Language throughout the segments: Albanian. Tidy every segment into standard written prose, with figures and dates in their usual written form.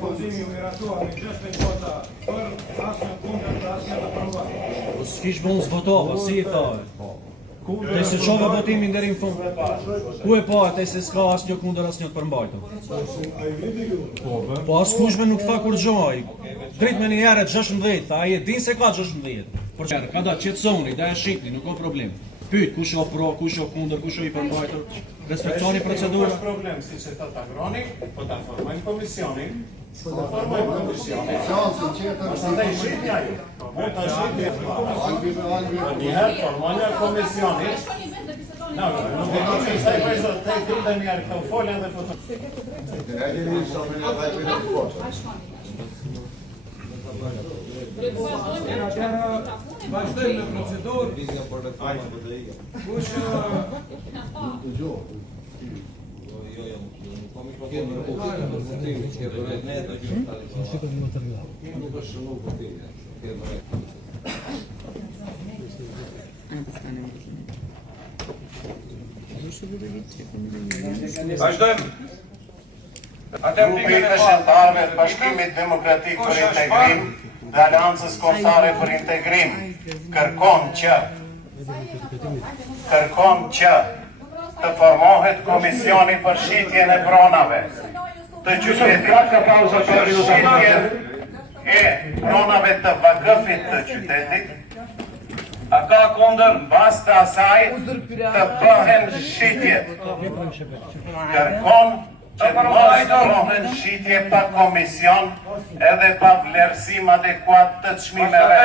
Pozimi u miratuar me 6 vota për, asnjë kundër dhe asnjë të provuar. Po s'kish mund s'votova, si i thaj? Te se qova votimin deri në fund. Ku e pa te se s'ka asnjë kundër asnjë të përmbajtur? Po askushme nuk tha kur gjoj. Drejt me një herë 16, ai e din se ka 16. Por çfarë, ka da qetësoni, da e shihni, nuk ka problem. Pyet kush o pro, kush o kundër, kush o i përmbajtur. Respektoni procedurën. Nuk ka problem, siç e thotë Agroni, po ta formojmë komisionin. Po ta formojmë komisionin. Pastaj shihni ajo. Vota shihni. Një herë formojmë komisionin. Nuk e di se ai vëzë te këta një herë këto folën dhe foto. Vazhdojmë në procedurë. Kush Vazhdojmë. Grupi Këshilltarëve të Bashkimit Demokratik për Integrim dhe Aleancës Kombëtare për Integrim kërkon që të formohet komisioni për shitjen e pronave të qytetit për shitjen e pronave të vakëfit të qytetit. A ka kundër mbas të asaj të bëhen shitjet. Kërkon që mos bëhen shitje pa komision edhe pa vlerësim adekuat të çmimeve.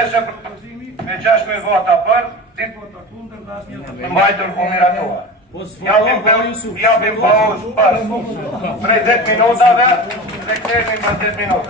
Me 6.000 vota për, të mbajtur ku miratuar. Japim pauzë pas 30 minutave dhe kthehemi pas 10 minuta.